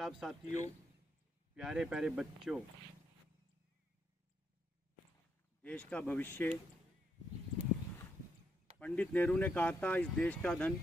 Staff साथियों, प्यारे प्यारे बच्चों, देश का भविष्य, पंडित नेहरू ने कहा था इस देश का धन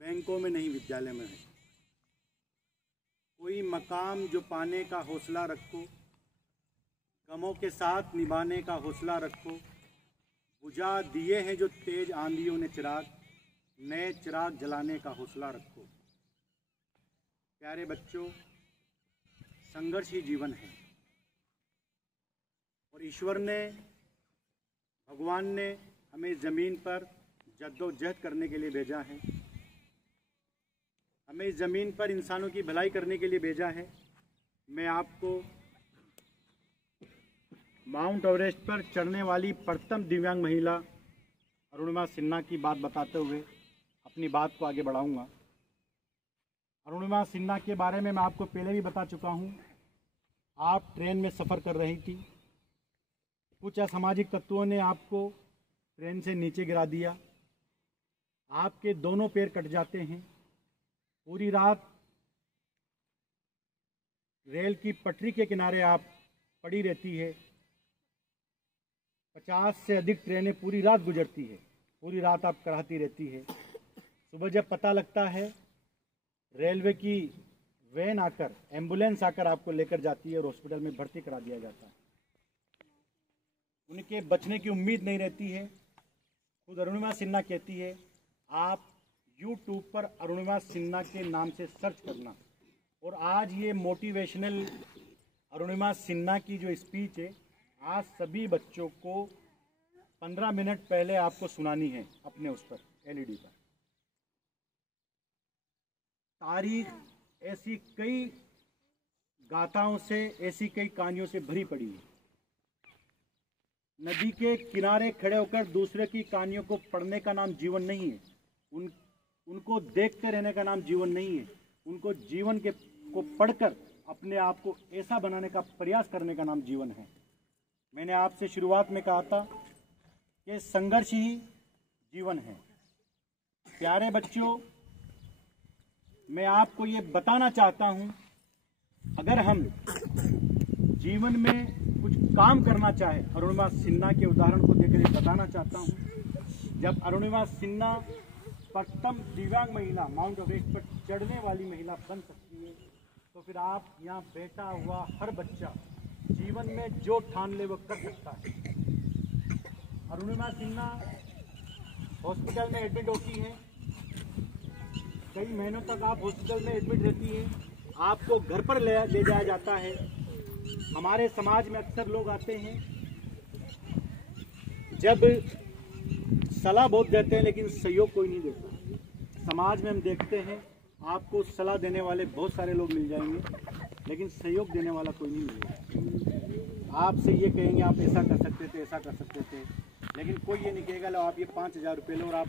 बैंकों में नहीं विद्यालय में है। कोई मकाम जो पाने का हौसला रखो, गमों के साथ निभाने का हौसला रखो, बुझा दिए हैं जो तेज आंधियों ने चिराग, नए चिराग जलाने का हौसला रखो। प्यारे बच्चों, संघर्ष ही जीवन है और ईश्वर ने, भगवान ने हमें ज़मीन पर जद्दोजहद करने के लिए भेजा है। हमें इस ज़मीन पर इंसानों की भलाई करने के लिए भेजा है। मैं आपको माउंट एवरेस्ट पर चढ़ने वाली प्रथम दिव्यांग महिला अरुणिमा सिन्हा की बात बताते हुए अपनी बात को आगे बढ़ाऊंगा। अरुणिमा सिन्हा के बारे में मैं आपको पहले भी बता चुका हूं। आप ट्रेन में सफ़र कर रही थी, कुछ असामाजिक तत्वों ने आपको ट्रेन से नीचे गिरा दिया। आपके दोनों पैर कट जाते हैं। पूरी रात रेल की पटरी के किनारे आप पड़ी रहती है। 50 से अधिक ट्रेनें पूरी रात गुजरती है। पूरी रात आप कराहती रहती है। सुबह जब पता लगता है, रेलवे की वैन आकर, एम्बुलेंस आकर आपको लेकर जाती है और हॉस्पिटल में भर्ती करा दिया जाता है। उनके बचने की उम्मीद नहीं रहती है। खुद अरुणिमा सिन्हा कहती है, आप यूट्यूब पर अरुणिमा सिन्हा के नाम से सर्च करना और आज ये मोटिवेशनल अरुणिमा सिन्हा की जो स्पीच है, आज सभी बच्चों को 15 मिनट पहले आपको सुनानी है अपने उस पर एलईडी पर। तारीख ऐसी कई गाथाओं से, ऐसी कई कहानियों से भरी पड़ी है। नदी के किनारे खड़े होकर दूसरे की कहानियों को पढ़ने का नाम जीवन नहीं है। उनको देखते रहने का नाम जीवन नहीं है। उनको जीवन को पढ़कर अपने आप को ऐसा बनाने का प्रयास करने का नाम जीवन है। मैंने आपसे शुरुआत में कहा था कि संघर्ष ही जीवन है। प्यारे बच्चों, मैं आपको ये बताना चाहता हूँ, अगर हम जीवन में कुछ काम करना चाहे, अरुणिमा सिन्हा के उदाहरण को देखकर बताना चाहता हूँ। जब अरुणिमा सिन्हा प्रथम दिव्यांग महिला माउंट एवरेस्ट पर चढ़ने वाली महिला बन सकती है, तो फिर आप यहाँ बैठा हुआ हर बच्चा जीवन में जो ठान ले वो कर सकता है। अरुणिमा सिन्हा हॉस्पिटल में एडमिट होती है। कई महीनों तक आप हॉस्पिटल में एडमिट रहती हैं। आपको घर पर ले जाया जाता है। हमारे समाज में अक्सर लोग आते हैं, जब सलाह बहुत देते हैं लेकिन सहयोग कोई नहीं देता। समाज में हम देखते हैं, आपको सलाह देने वाले बहुत सारे लोग मिल जाएंगे लेकिन सहयोग देने वाला कोई नहीं मिलेगा। आपसे ये कहेंगे आप ऐसा कर सकते थे, ऐसा कर सकते थे, लेकिन कोई ये नहीं कहेगा लो आप ये 5000 रुपये लो और आप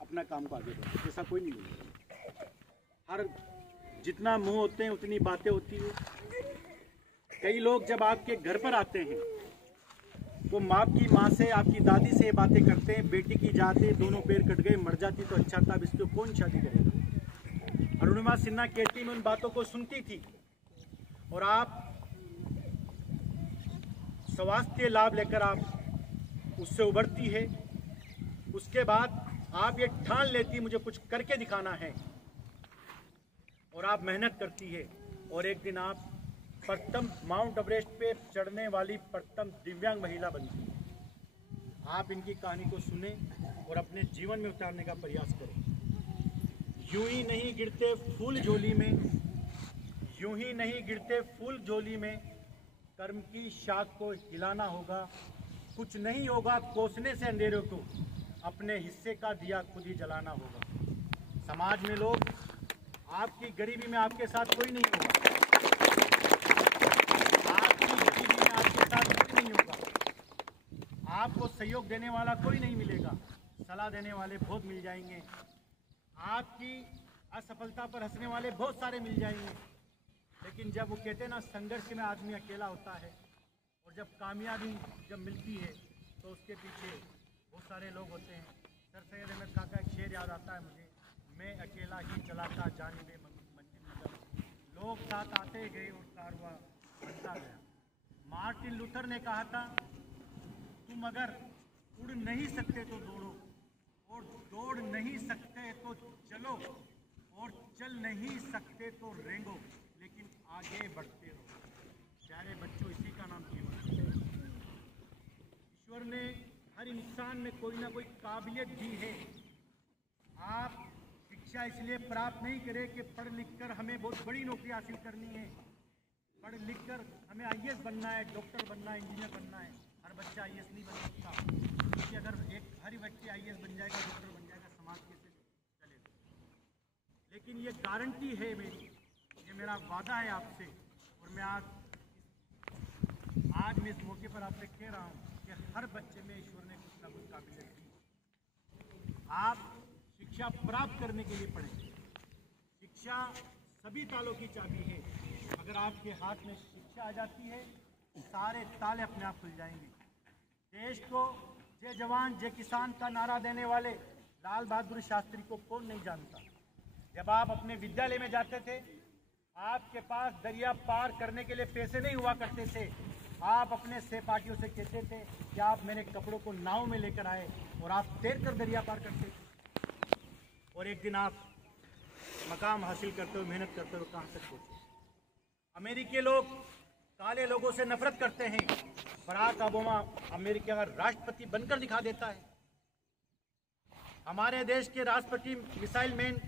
अपना काम को आगे बढ़ो। ऐसा कोई नहीं मिलेगा। हर जितना मुंह होते हैं उतनी बातें होती हैं। कई लोग जब आपके घर पर आते हैं तो आपकी माँ से, आपकी दादी से बातें करते हैं, बेटी की जाते, दोनों पैर कट गए, मर जाती तो अच्छा था, अब इसको कौन शादी करेगा। अरुणिमा सिन्हा केटी में उन बातों को सुनती थी और आप स्वास्थ्य लाभ लेकर आप उससे उभरती है। उसके बाद आप ये ठान लेती मुझे कुछ करके दिखाना है और आप मेहनत करती है और एक दिन आप प्रथम माउंट एवरेस्ट पे चढ़ने वाली प्रथम दिव्यांग महिला बनती है। आप इनकी कहानी को सुने और अपने जीवन में उतारने का प्रयास करो। यूं ही नहीं गिरते फूल झोली में, यूं ही नहीं गिरते फूल झोली में, कर्म की शाख को हिलाना होगा। कुछ नहीं होगा कोसने से अंधेरों को, अपने हिस्से का दिया खुद ही जलाना होगा। समाज में लोग, आपकी गरीबी में आपके साथ कोई नहीं होगा, आपकी गरीबी में आपके साथ कोई नहीं होगा, आपको सहयोग देने वाला कोई नहीं मिलेगा, सलाह देने वाले बहुत मिल जाएंगे, आपकी असफलता पर हंसने वाले बहुत सारे मिल जाएंगे। लेकिन जब वो कहते हैं ना, संघर्ष में आदमी अकेला होता है और जब कामयाबी जब मिलती है तो उसके पीछे बहुत सारे लोग होते हैं। सर सैयद अहमद खां का एक शेर याद आता है मुझे, मैं अकेला ही चलाता जानिबे मंजिल। लोग साथ आते गए और कारवां बढ़ता गया। मार्टिन लूथर ने कहा था, तुम अगर उड़ नहीं सकते तो दौड़ो, और दौड़ नहीं सकते तो चलो, और चल नहीं सकते तो रेंगो, लेकिन आगे बढ़ते रहो। प्यारे बच्चों, इसी का नाम जीवन है। ईश्वर ने हर इंसान में कोई ना कोई काबिलियत दी है। आप शिक्षा इसलिए प्राप्त नहीं करें कि पढ़ लिख कर हमें बहुत बड़ी नौकरी हासिल करनी है। पढ़ लिख कर हमें IAS बनना है, डॉक्टर बनना है, इंजीनियर बनना है। हर बच्चा IAS नहीं बन सकता, क्योंकि अगर हर व्यक्ति IAS बन जाएगा, डॉक्टर बन जाएगा, समाज कैसे चलेगा। लेकिन ये गारंटी है मेरी, ये मेरा वादा है आपसे, और मैं आज मैं इस मौके पर आपसे कह रहा हूँ कि हर बच्चे में ईश्वर ने कुछ ना कुछ काबिलियत दी। आप शिक्षा प्राप्त करने के लिए पढ़ें। शिक्षा सभी तालों की चाबी है। अगर आपके हाथ में शिक्षा आ जाती है, सारे ताले अपने आप खुल जाएंगे। देश को जय जवान जय किसान का नारा देने वाले लाल बहादुर शास्त्री को कौन नहीं जानता। जब आप अपने विद्यालय में जाते थे, आपके पास दरिया पार करने के लिए पैसे नहीं हुआ करते थे। आप अपने सहपाठियों से कहते थे कि आप मेरे कपड़ों को नाव में लेकर आए, और आप तैर कर दरिया पार करते थे। और एक दिन आप मकाम हासिल करते हुए, मेहनत करते हुए कहाँ तक पहुँचे। अमेरिकी लोग काले लोगों से नफरत करते हैं। बराक ओबामा अमेरिका का राष्ट्रपति बनकर दिखा देता है। हमारे देश के राष्ट्रपति मिसाइल मैन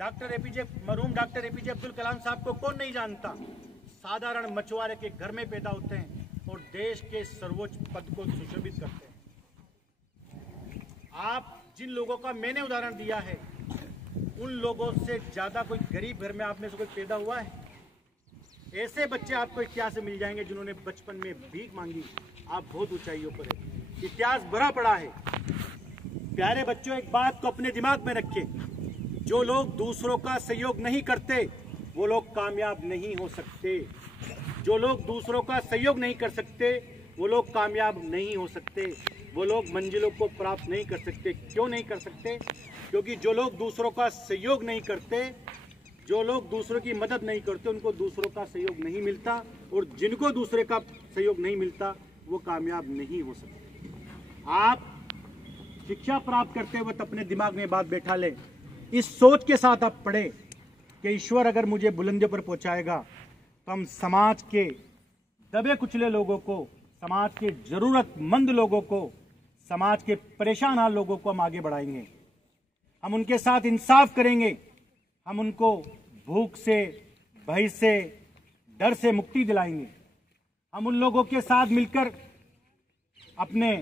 मरहूम डॉक्टर एपीजे अब्दुल कलाम साहब को कौन नहीं जानता। साधारण मछुआरे के घर में पैदा होते हैं और देश के सर्वोच्च पद को सुशोभित करते हैं। आप जिन लोगों का मैंने उदाहरण दिया है, उन लोगों से ज्यादा कोई गरीब घर में आप में से कोई पैदा हुआ है? ऐसे बच्चे आपको इतिहास से मिल जाएंगे जिन्होंने बचपन में भीख मांगी। आप बहुत ऊंचाइयों पर है, इतिहास भरा पड़ा है। प्यारे बच्चों, एक बात को अपने दिमाग में रखें, जो लोग दूसरों का सहयोग नहीं करते वो लोग कामयाब नहीं हो सकते। जो लोग दूसरों का सहयोग नहीं कर सकते वो लोग कामयाब नहीं हो सकते। वो लोग मंजिलों को प्राप्त नहीं कर सकते। क्यों नहीं कर सकते? क्योंकि जो लोग दूसरों का सहयोग नहीं करते, जो लोग दूसरों की मदद नहीं करते, उनको दूसरों का सहयोग नहीं मिलता, और जिनको दूसरे का सहयोग नहीं मिलता वो कामयाब नहीं हो सकते। आप शिक्षा प्राप्त करते वक्त अपने दिमाग में बात बैठा ले, इस सोच के साथ आप पढ़े कि ईश्वर अगर मुझे बुलंदियों पर पहुंचाएगा तो हम समाज के दबे कुचले लोगों को, समाज के जरूरतमंद लोगों को, समाज के परेशान हाल लोगों को हम आगे बढ़ाएंगे। हम उनके साथ इंसाफ करेंगे। हम उनको भूख से, भय से, डर से मुक्ति दिलाएंगे। हम उन लोगों के साथ मिलकर अपने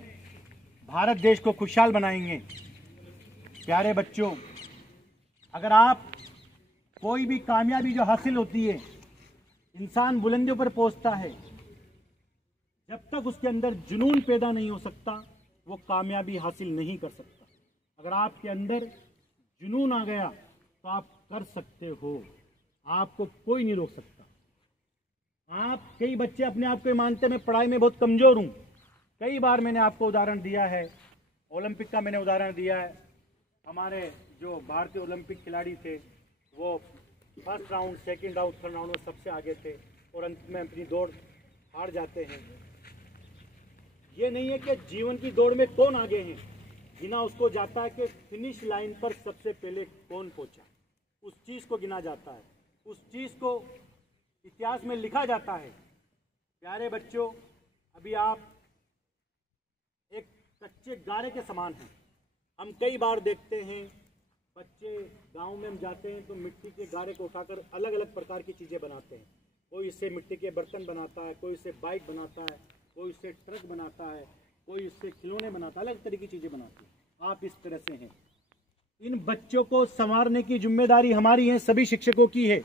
भारत देश को खुशहाल बनाएंगे। प्यारे बच्चों, अगर आप कोई भी कामयाबी जो हासिल होती है, इंसान बुलंदियों पर पहुंचता है, जब तक उसके अंदर जुनून पैदा नहीं हो सकता वो कामयाबी हासिल नहीं कर सकता। अगर आपके अंदर जुनून आ गया तो आप कर सकते हो, आपको कोई नहीं रोक सकता। आप कई बच्चे अपने आप को मानते मैं पढ़ाई में बहुत कमजोर हूं। कई बार मैंने आपको उदाहरण दिया है, ओलंपिक का मैंने उदाहरण दिया है। हमारे जो भारतीय ओलंपिक खिलाड़ी थे वो first round, second round, third round में सबसे आगे थे और अंत में अपनी दौड़ हार जाते हैं। ये नहीं है कि जीवन की दौड़ में कौन आगे है, गिना उसको जाता है कि फिनिश लाइन पर सबसे पहले कौन पहुंचा। उस चीज को गिना जाता है, उस चीज को इतिहास में लिखा जाता है। प्यारे बच्चों, अभी आप एक कच्चे गारे के समान हैं। हम कई बार देखते हैं बच्चे, गांव में हम जाते हैं तो मिट्टी के गारे को उठाकर अलग अलग प्रकार की चीजें बनाते हैं। कोई इससे मिट्टी के बर्तन बनाता है, कोई इससे बाइक बनाता है, कोई इससे ट्रक बनाता है, कोई इससे खिलौने बनाता है, अलग तरह की चीजें बनाते हैं। आप इस तरह से हैं। इन बच्चों को संवारने की जिम्मेदारी हमारी है, सभी शिक्षकों की है।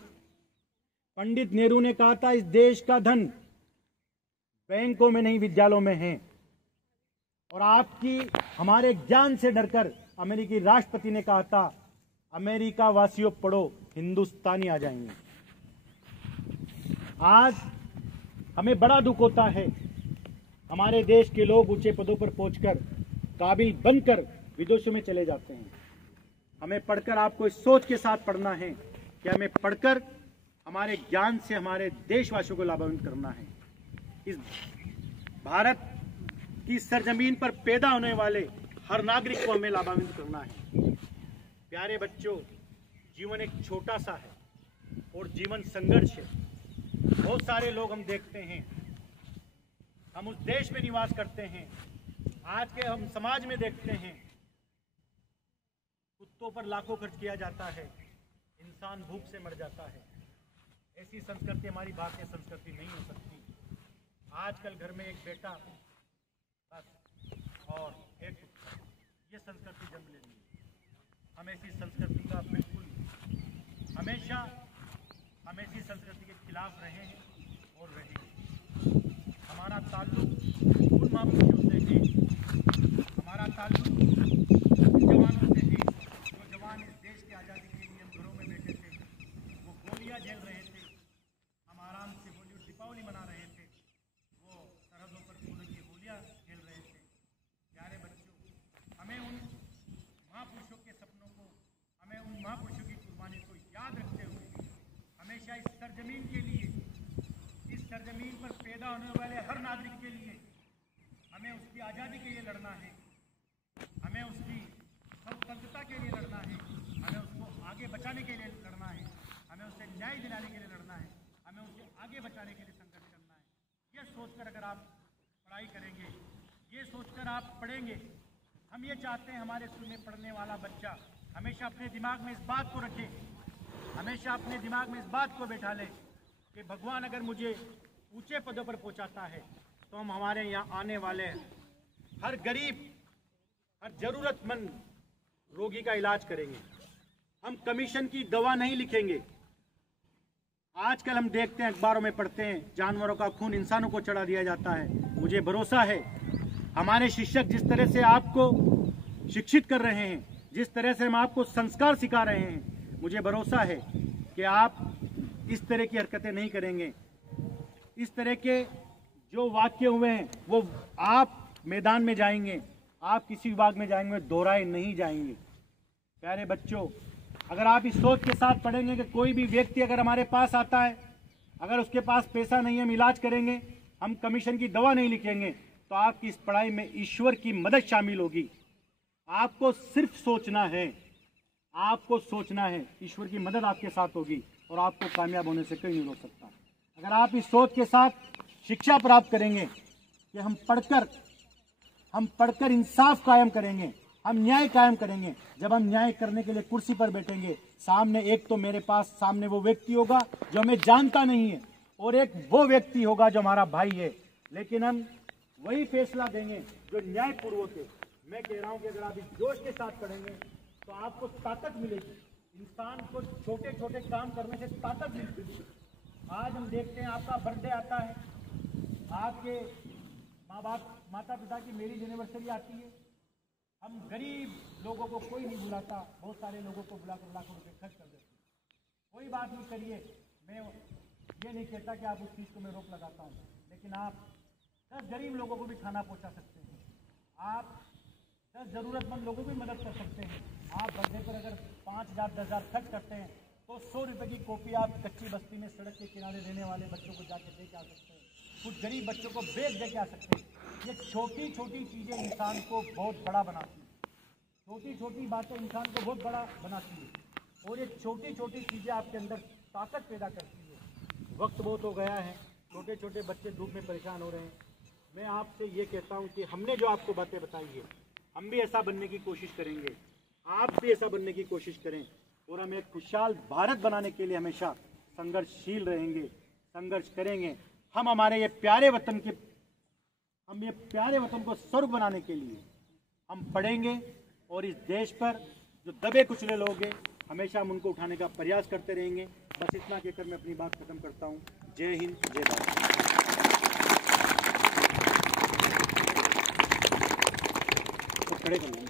पंडित नेहरू ने कहा था, इस देश का धन बैंकों में नहीं विद्यालयों में है। और आपकी हमारे ज्ञान से डरकर अमेरिकी राष्ट्रपति ने कहा था, अमेरिका वासियों पढ़ो, हिंदुस्तानी आ जाएंगे। आज हमें बड़ा दुख होता है, हमारे देश के लोग ऊंचे पदों पर पहुंचकर काबिल बनकर विदेशों में चले जाते हैं। हमें पढ़कर, आपको इस सोच के साथ पढ़ना है कि हमें पढ़कर हमारे ज्ञान से हमारे देशवासियों को लाभान्वित करना है। इस भारत की सरजमीन पर पैदा होने वाले हर नागरिक को हमें लाभान्वित करना है। प्यारे बच्चों, जीवन एक छोटा सा है और जीवन संघर्ष है। बहुत सारे लोग हम देखते हैं, हम उस देश में निवास करते हैं, आज के हम समाज में देखते हैं कुत्तों पर लाखों खर्च किया जाता है, इंसान भूख से मर जाता है। ऐसी संस्कृति हमारी भारतीय संस्कृति नहीं हो सकती। आजकल घर में एक बेटा बस और एक कुत्ता, ये संस्कृति जन्म ले रही है। हम ऐसी संस्कृति का बिल्कुल हमेशा हम ऐसी संस्कृति के खिलाफ रहे हैं और रहेंगे। हमारा ताल्लुक उन महापुरुषों से है, हमारा ताल्लुक उन जवानों से है जो जवान इस देश की आज़ादी के लिए हम घरों में बैठे थे, वो गोलियां झेल रहे थे, हम आराम से होली दीपावली मना रहे थे, वो सरहदों पर फूलों की होलियां खेल रहे थे। प्यारे बच्चों, हमें उन महापुरुषों के सपनों को, हमें उन महापुरुषों की कुर्बानी को याद रखते हुए हमेशा इस सरजमीन के लिए, इस सरजमीन पर पैदा होने वाले हर नागरिक के लिए हमें उसकी आज़ादी के लिए लड़ना है, हमें उसकी स्वतंत्रता के लिए लड़ना है, हमें उसको आगे बचाने के लिए लड़ना है, हमें उसे न्याय दिलाने के लिए लड़ना है, हमें उसे आगे बचाने के लिए संघर्ष करना है। ये सोचकर अगर आप पढ़ाई करेंगे, ये सोचकर आप पढ़ेंगे, हम ये चाहते हैं हमारे स्कूल में पढ़ने वाला बच्चा हमेशा अपने दिमाग में इस बात को रखे, हमेशा अपने दिमाग में इस बात को बैठा ले कि भगवान अगर मुझे ऊंचे पदों पर पहुंचाता है तो हम हमारे यहाँ आने वाले हर गरीब, हर जरूरतमंद रोगी का इलाज करेंगे। हम कमीशन की दवा नहीं लिखेंगे। आजकल हम देखते हैं, अखबारों में पढ़ते हैं, जानवरों का खून इंसानों को चढ़ा दिया जाता है। मुझे भरोसा है हमारे शिक्षक जिस तरह से आपको शिक्षित कर रहे हैं, जिस तरह से हम आपको संस्कार सिखा रहे हैं, मुझे भरोसा है कि आप इस तरह की हरकतें नहीं करेंगे। इस तरह के जो वाक्य हुए हैं वो आप मैदान में जाएंगे, आप किसी विभाग में जाएंगे, दोहराए नहीं जाएंगे। प्यारे बच्चों, अगर आप इस सोच के साथ पढ़ेंगे कि कोई भी व्यक्ति अगर हमारे पास आता है, अगर उसके पास पैसा नहीं है, हम इलाज करेंगे, हम कमीशन की दवा नहीं लिखेंगे, तो आपकी इस पढ़ाई में ईश्वर की मदद शामिल होगी। आपको सिर्फ सोचना है, आपको सोचना है, ईश्वर की मदद आपके साथ होगी और आपको कामयाब होने से कोई नहीं रोक सकता। अगर आप इस सोच के साथ शिक्षा प्राप्त करेंगे कि हम पढ़कर इंसाफ कायम करेंगे, हम न्याय कायम करेंगे। जब हम न्याय करने के लिए कुर्सी पर बैठेंगे, सामने एक तो मेरे पास सामने वो व्यक्ति होगा जो हमें जानता नहीं है और एक वो व्यक्ति होगा जो हमारा भाई है, लेकिन हम वही फैसला देंगे जो न्यायपूर्वक है। मैं कह रहा हूं कि अगर आप इस जोश के साथ पढ़ेंगे तो आपको ताकत मिलेगी। इंसान को छोटे छोटे काम करने से ताकत मिलती है। आज हम देखते हैं आपका बर्थडे आता है, आपके माता पिता की मैरिज एनिवर्सरी आती है, हम गरीब लोगों को कोई नहीं बुलाता, बहुत सारे लोगों को बुलाकर लाखों रुपए खर्च कर देते हैं। कोई बात नहीं करिए, मैं ये नहीं कहता कि आप उस चीज़ को मैं रोक लगाता हूँ, लेकिन आप 10 गरीब लोगों को भी खाना पहुँचा सकते हैं, आप 10 ज़रूरतमंद लोगों की मदद कर सकते हैं। आप बर्थडे पर अगर 5,000 10,000 खर्च करते हैं तो 100 रुपये की कॉपी आप कच्ची बस्ती में सड़क के किनारे रहने वाले बच्चों को जाके दे के आ सकते हैं, कुछ गरीब बच्चों को बैग दे के आ सकते हैं। ये छोटी छोटी चीज़ें इंसान को बहुत बड़ा बनाती हैं, छोटी छोटी बातें इंसान को बहुत बड़ा बनाती है और ये छोटी छोटी चीज़ें आपके अंदर ताकत पैदा करती है। वक्त बहुत हो गया है, छोटे छोटे बच्चे धूप में परेशान हो रहे हैं। मैं आपसे ये कहता हूँ कि हमने जो आपको बातें बताई है, हम भी ऐसा बनने की कोशिश करेंगे, आप भी ऐसा बनने की कोशिश करें और हम एक खुशहाल भारत बनाने के लिए हमेशा संघर्षशील रहेंगे, संघर्ष करेंगे। हम हमारे ये प्यारे वतन को स्वर्ग बनाने के लिए हम पढ़ेंगे और इस देश पर जो दबे कुचले लोग हैं हमेशा हम उनको उठाने का प्रयास करते रहेंगे। बस इतना कहकर मैं अपनी बात खत्म करता हूँ। जय हिंद, जय भारत। खड़े कर